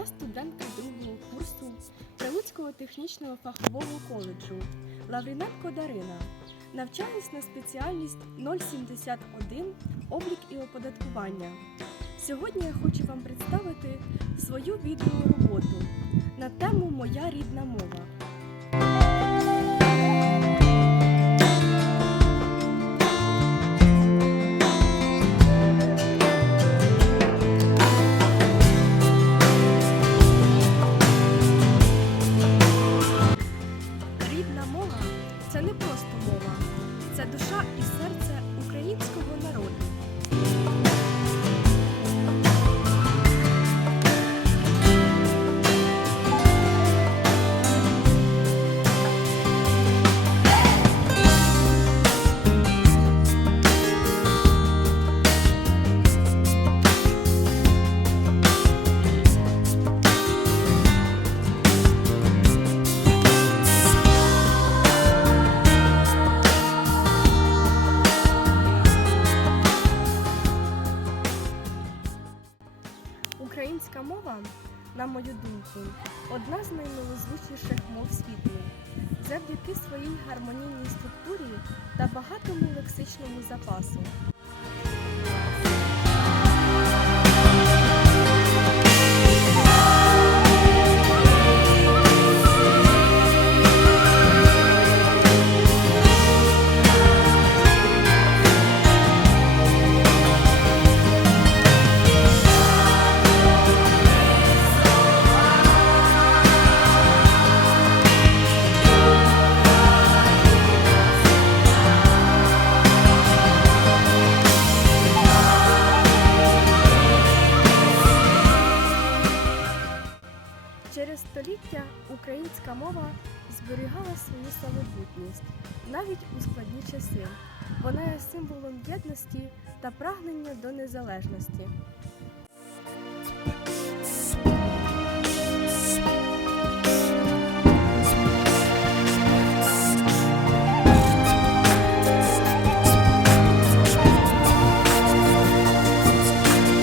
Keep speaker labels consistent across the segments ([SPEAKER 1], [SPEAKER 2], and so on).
[SPEAKER 1] Я студентка другого курсу Прилуцького технічного фахового коледжу Лавріненко Дарина. Навчаюсь на спеціальність 071 облік і оподаткування. Сьогодні я хочу вам представити свою відеороботу на тему Моя рідна мова. Українська мова, на мою думку, одна з наймилозвучніших мов світу. Завдяки своїй гармонійній структурі та багатому лексичному запасу. Українська мова зберігала свою самобутність навіть у складні часи. Вона є символом єдності та прагнення до незалежності.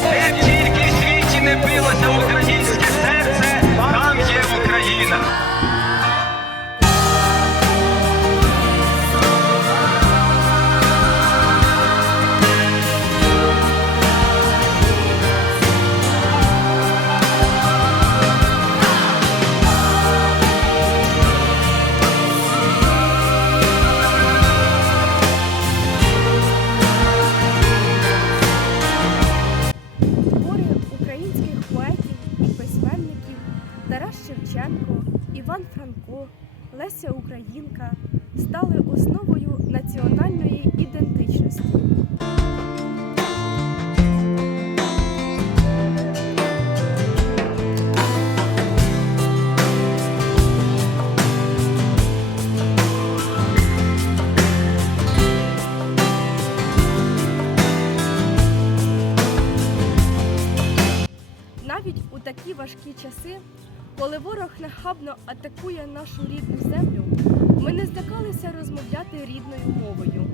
[SPEAKER 2] Де тільки світі не билося українське серце, там є Україна.
[SPEAKER 1] Франко, Леся Українка стали основою національної ідентичності. Навіть у такі важкі часи, коли ворог нахабно атакує нашу рідну землю, ми не здакалися розмовляти рідною мовою.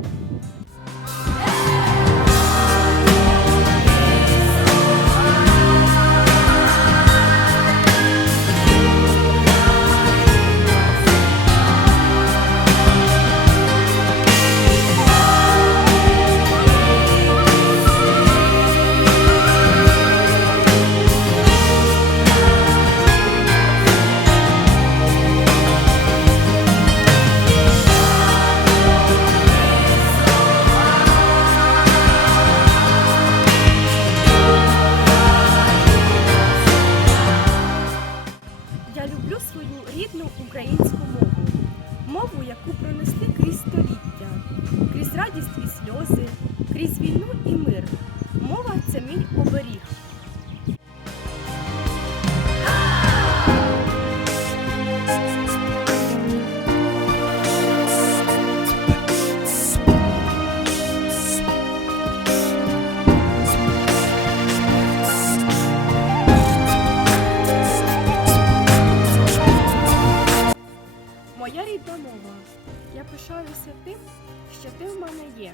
[SPEAKER 1] Яку пронесли крізь століття, крізь радість і сльози, крізь війну і мир. Мова це мій оберіг. Тим, що ти в мене є.